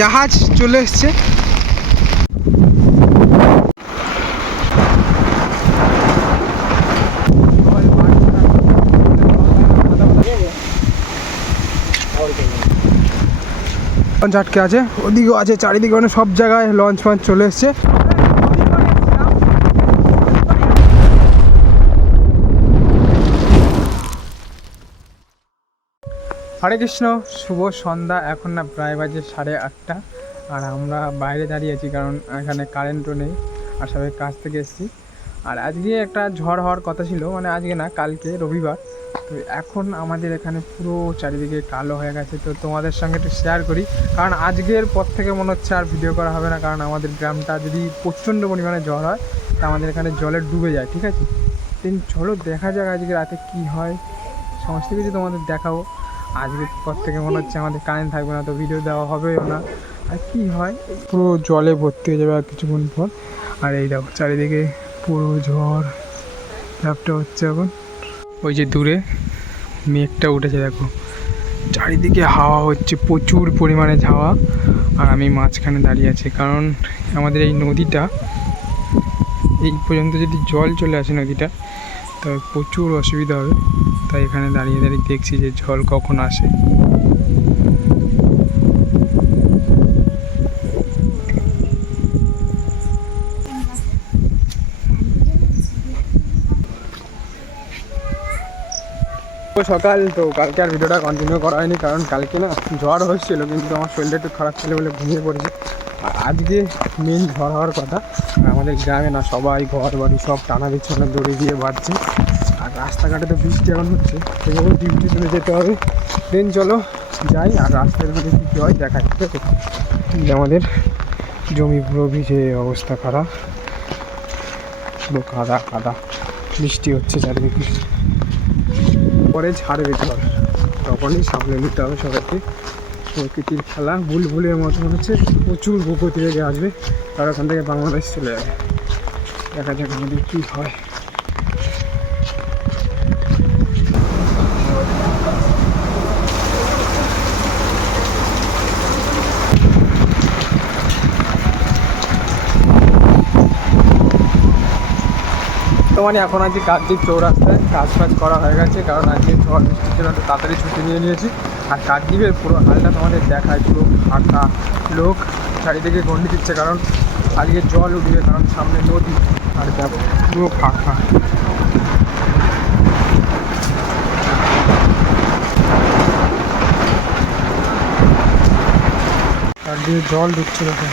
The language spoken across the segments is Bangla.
জাহাজ চলে এসছে। লঞ্চ আটকে আছে, ওদিকেও আছে, চারিদিকে মানে সব জায়গায় লঞ্চ ফঞ্চ চলে এসছে। হরে কৃষ্ণ, শুভ সন্ধ্যা। এখন না প্রায় বাজে 8:30, আর আমরা বাইরে দাঁড়িয়ে আছি কারণ এখানে কারেন্টও নেই আর সবাই কাজ থেকে এসেছি। আর আজকে একটা ঝড় হওয়ার কথা ছিল, মানে আজকে না কালকে রবিবার। তো এখন আমাদের এখানে পুরো চারিদিকে কালো হয়ে গেছে। তো তোমাদের সঙ্গে একটু শেয়ার করি, কারণ আজকের পর থেকে মনে হচ্ছে আর ভিডিও করা হবে না, কারণ আমাদের গ্রামটা যদি প্রচণ্ড পরিমাণে ঝড় হয় তা আমাদের এখানে জলে ডুবে যায়। ঠিক আছে, দিন চলো দেখা যাক আজকে রাতে কি হয়, সমস্ত কিছু তোমাদের দেখাবো। আজকের পর থেকে মনে হচ্ছে আমাদের কারেন্ট থাকবে না, তো ভিডিও দেওয়া হবেও না। আর কি হয়, পুরো জলে ভর্তি হয়ে যাবে আর কিছুক্ষণ পর। আর এই দেখো চারিদিকে পুরো ঝড় ঝাপটা হচ্ছে এখন। ওই যে দূরে মেঘটা উঠেছে, দেখো চারিদিকে হাওয়া হচ্ছে, প্রচুর পরিমাণে হাওয়া। আর আমি মাঝখানে দাঁড়িয়ে আছি, কারণ আমাদের এই নদীটা এই পর্যন্ত যদি জল চলে আসে নদীটা, তবে প্রচুর অসুবিধা হবে। তাই এখানে দাঁড়িয়ে দাঁড়িয়ে দেখছি যে জল কখন আসে। সকাল তো কালকে আর ভিডিওটা কন্টিনিউ করা হয়নি, কারণ কালকে না ঝড় হচ্ছিল, কিন্তু আমার শরীরটা একটু খারাপ ছিল বলে ঘুমিয়ে পড়েছি। আর আজকে মেন ঝড় হওয়ার কথা। আমাদের গ্রামে না সবাই ঘর বাড়ি সব টানা বিছানা দড়ি দিয়ে বাড়ছে। আর রাস্তাঘাটে তো বৃষ্টি এখন হচ্ছে, সেভাবে ডিউটি তুলে যেতে হবে। দেন চলো যাই, আর রাস্তার মধ্যে কী হয় দেখাই। ঠিক আছে, আমাদের জমি পুরো ভিজে অবস্থা খারাপ, পুরো কাদা কাদা, বৃষ্টি হচ্ছে চারিদিকে। পরে ছাড়বে জল, তখনই সামনে নিতে হবে সবাইকে। প্রকৃতির খেলা, বুলবুলের মতো মনে হচ্ছে প্রচুর প্রকৃতি থেকে আসবে, আর ওখান থেকে বাংলাদেশ চলে যাবে। দেখা যাক আমাদের কী হয়। তো মানে এখন আজকে কাকদ্বীপ চৌরাস্তায় কাজ ফাজ করা হয়ে গেছে, কারণ আজকে ঝড় বৃষ্টির জন্য তাড়াতাড়ি ছুটি নিয়ে নিয়েছি। আর কাকদ্বীপের পুরো হালটা তোমাদের দেখায়, পুরো ফাঁকা, লোক চারিদিকে গন্ডি দিচ্ছে, কারণ আজকে জল উঠবে, কারণ সামনে নদী। আর দেখো পুরো ফাঁকা, চারদিকে জল ঢুকছে দেখো।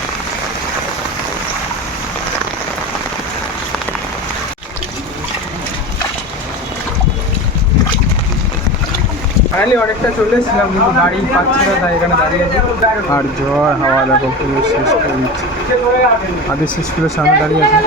ফাইনালি অনেকটা চলে এসেছিলাম, কিন্তু গাড়ি পাচ্ছি না, তাই এখানে দাঁড়িয়ে আছি। আর ঝড় হাওয়া দেখো পুরো শেষ করে দিচ্ছে। আদের শেষ করে সামনে দাঁড়িয়ে আছে।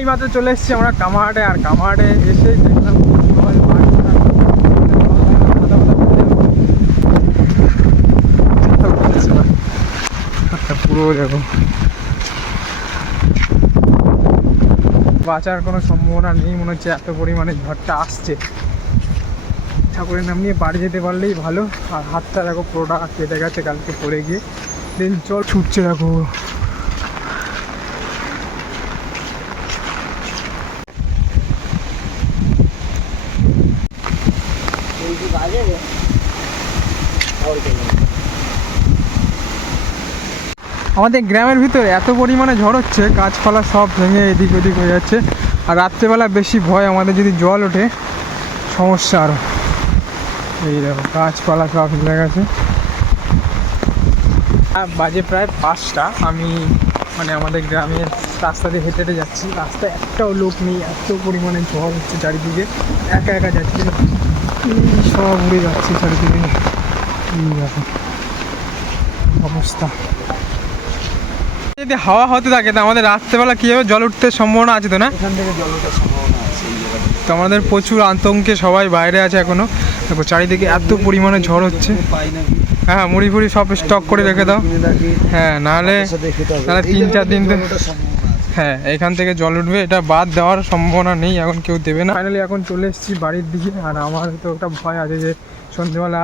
এইমাত্র চলে এসেছি আমরা কামারহাটে, আর কামারহাটে এসে দেখলাম পুরো দেখো বাঁচার কোনো সম্ভাবনা নেই, মনে হচ্ছে এত পরিমাণে ঝড়টা আসছে। ঠাকুরের নাম নিয়ে বাড়ি যেতে পারলেই ভালো। আর হাতটা দেখো পুরোটা কেটে গেছে কালকে পড়ে গিয়ে। দিন জল ছুটছে দেখো। আমাদের গ্রামের ভিতরে এত পরিমাণে ঝড় হচ্ছে, গাছপালা সব ভেঙে এদিক ওদিক হয়ে যাচ্ছে। আর রাত্রেবেলা বেশি ভয় আমাদের, যদি জল ওঠে সমস্যা আরও। এই দেখো গাছপালা সব ভেঙে গেছে। বাজে প্রায় 5টা। আমি মানে আমাদের গ্রামের রাস্তা দিয়ে হেঁটে হেঁটে যাচ্ছি। রাস্তায় একটাও লোক নেই, এত পরিমাণে ঝড় হচ্ছে চারিদিকে। একা একা যাচ্ছি, সব উড়ে যাচ্ছে চারিদিকে। দেখো অবস্থা। যদি হাওয়া হতে থাকে তো আমাদের রাত্রেবেলা কীভাবে জল উঠতে সম্ভাবনা আছে তো না? এখান থেকে জল ওঠার সম্ভাবনা আছে। তো আমাদের প্রচুর আতঙ্কে সবাই বাইরে আছে এখনো। দেখো চারিদিকে এত পরিমাণে ঝড় হচ্ছে। পাই নাকি? হ্যাঁ, মুড়ি ফুড়ি সব স্টক করে রেখে দাও। হ্যাঁ, নাহলে 3-4 দিন হ্যাঁ এখান থেকে জল উঠবে, এটা বাদ দেওয়ার সম্ভাবনা নেই, এখন কেউ দেবে না। ফাইনালি এখন চলে এসেছি বাড়ির দিকে। আর আমার তো ওটা ভয় আছে যে সন্ধ্যেবেলা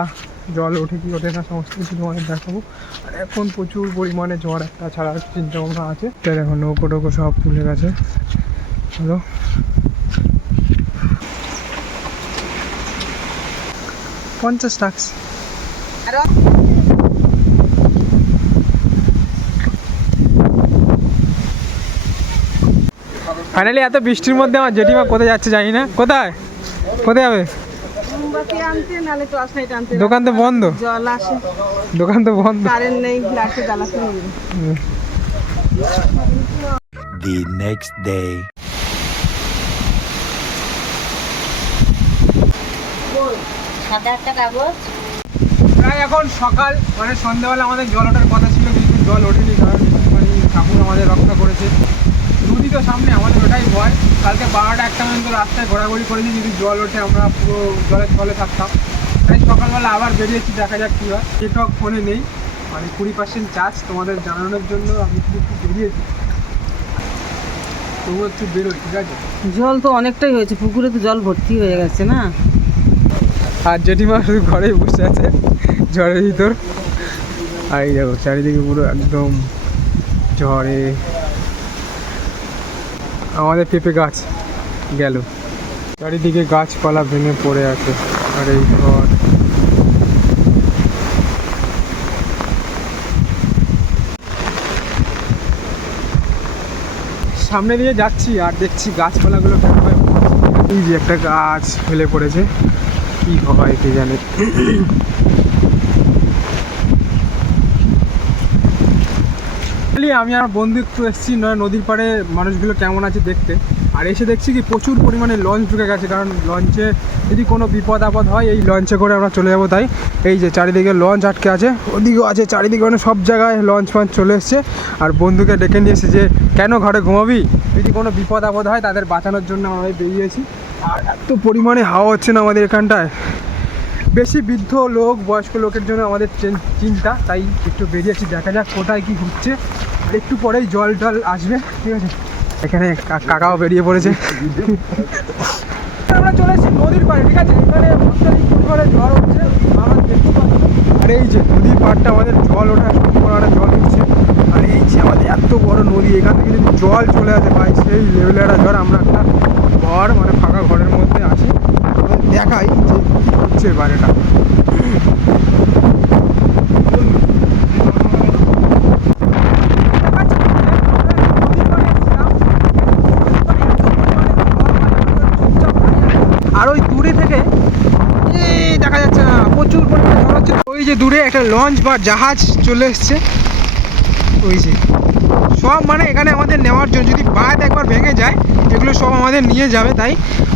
জল ওঠে কি ওঠে না, সমস্ত কিছু তোমাদের দেখাবো। আর এখন প্রচুর পরিমাণে ঝড় একটা ছাড়ার চিন্তা ভাবনা আছে। তাই এখন নৌকো টোকো সব তুলে গেছে। হ্যালো, 50 টাকা। ফাইনালি এত বৃষ্টির মধ্যে আমার জেঠিমা কোথায় যাচ্ছে জানি না। কোথায় কোথায় যাবে? দোকান তো বন্ধ, দোকান তো বন্ধ। The next day. প্রায় এখন সকাল, মানে সন্ধ্যাবেলা আমাদের জল ওঠার কথা ছিল কিন্তু জল ওঠেনি, কারণ মানে ঠাকুর আমাদের রক্ষা করেছে। নদী তো সামনে, আমাদের ওটাই ভয়। কালকে 12টা-1টা পর্যন্ত রাস্তায় ঘোরাঘুরি করেছি, যদি জল ওঠে আমরা পুরো জলের তলে থাকতাম। তাই সকালবেলা আবার বেরিয়েছি, দেখা যাক কী হয়। নেটওয়ার্ক ফোনে নেই, মানে 20% চার্জ। তোমাদের জানানোর জন্য আমি একটু বেরিয়েছি, তবুও একটু বেরোই, ঠিক আছে? জল তো অনেকটাই হয়েছে, পুকুরে তো জল ভর্তি হয়ে গেছে না। আর জেঠিমা শুধু ঘরেই বসে আছে ঝড়ের ভিতর। আর এই দেখো চারিদিকে পুরো একদম ঝড়ে। আমাদের পেঁপে গাছ গেল, চারিদিকে গাছপালা ভেঙে পড়ে আছে। আর এই ঝড়, সামনে দিয়ে যাচ্ছি আর দেখছি গাছপালাগুলো কেমন। এই যে একটা গাছ ফেলে পড়েছে, কি হয় কে জানে। আমি আমার বন্ধু একটু এসেছি নদীর পাড়ে মানুষগুলো কেমন আছে দেখতে। আর এসে দেখছি কি প্রচুর পরিমাণে লঞ্চ ঢুকে গেছে, কারণ লঞ্চে যদি কোনো বিপদ আপদ হয় এই লঞ্চে করে আমরা চলে যাবো। তাই এই যে চারিদিকে লঞ্চ আটকে আছে, ওদিকেও আছে, চারিদিকে মানে সব জায়গায় লঞ্চ ফঞ্চ চলে এসছে। আর বন্ধুকে ডেকে নিয়ে এসেছে যে কেন ঘরে ঘুমাবি, যদি কোনো বিপদ আপদ হয় তাদের বাঁচানোর জন্য আমরা বেরিয়েছি। আর এত পরিমাণে হাওয়া হচ্ছে না আমাদের এখানটায়, বেশি বৃদ্ধ লোক বয়স্ক লোকের জন্য আমাদের চিন্তা। তাই একটু বেরিয়েছি, দেখা যাক কোথায় কি ঘুরছে। আর একটু পরেই জল টল আসবে, ঠিক আছে? এখানে কাকাও বেরিয়ে পড়েছে। আমরা চলে এসেছি নদীর পাড়ে, ঠিক আছে? এখানে পরিমাণে ঝড় হচ্ছে আমরা দেখতে পাচ্ছি। আর এই যে নদীর পাড়টা আমাদের জল ওঠা পরিমাণে জল উঠছে। আর এই যে আমাদের এত বড় নদী, এখান থেকে যদি জল চলে আসে ভাই সেই লেভেলে একটা ঝড়। আমরা একটা ঘর মানে ফাঁকা ঘরের মধ্যে আছি, দেখাই যে হচ্ছে বাইরেটা। আর ওই দূরে থেকে দেখা যাচ্ছে না, প্রচুর পরিমাণে ঝড় হচ্ছে। ওই যে দূরে একটা লঞ্চ বা জাহাজ চলে এসছে, ওই যে সব মানে এখানে আমাদের নেওয়ার জন্য, যদি বাঁধ একবার ভেঙে যায় এগুলো সব আমাদের নিয়ে যাবে। তাই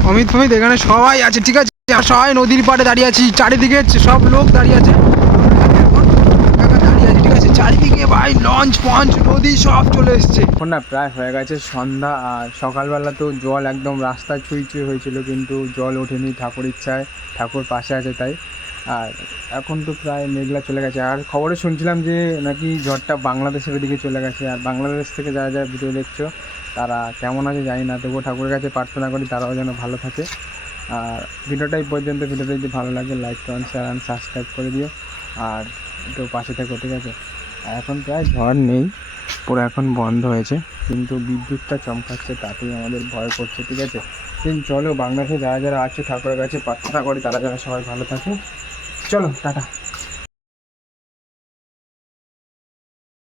অমিত ফমিত এখানে সবাই আছে, ঠিক আছে? সবাই নদীর পাড়ে দাঁড়িয়ে আছি, চারিদিকে সব লোক দাঁড়িয়ে আছে, ঠিক আছে? চারিদিকে ভাই লঞ্চ ফঞ্চ নদী সব চলে এসছে। এখন না প্রায় হয়ে গেছে সন্ধ্যা। আর সকালবেলা তো জল একদম রাস্তায় ছুঁই হয়েছিল, কিন্তু জল ওঠেনি ঠাকুর ইচ্ছায়, ঠাকুর পাশে আছে তাই। আর এখন তো প্রায় মেঘলা চলে গেছে। আর খবরে শুনছিলাম যে নাকি ঝড়টা বাংলাদেশের দিকে চলে গেছে। আর বাংলাদেশ থেকে যারা যারা ভিডিও দেখছো তারা কেমন আছে জানি না, তবুও ঠাকুরের কাছে প্রার্থনা করি তারাও যেন ভালো থাকে। আর ভিডিওটা এই পর্যন্ত। ভিডিওটা যদি ভালো লাগে like comment share and subscribe করে দিও, আর একটু পাশে থাকো, ঠিক আছে? এখন প্রায় ঝড় নেই, পুরো এখন বন্ধ হয়েছে, কিন্তু বিদ্যুৎটা চমকাচ্ছে, তাতেই আমাদের ভয় করছে, ঠিক আছে? কিন্তু চলো বাংলাদেশে যারা যারা আছে ঠাকুরের কাছে প্রার্থনা করি তারা যারা সবাই ভালো থাকে। চলো টাটা।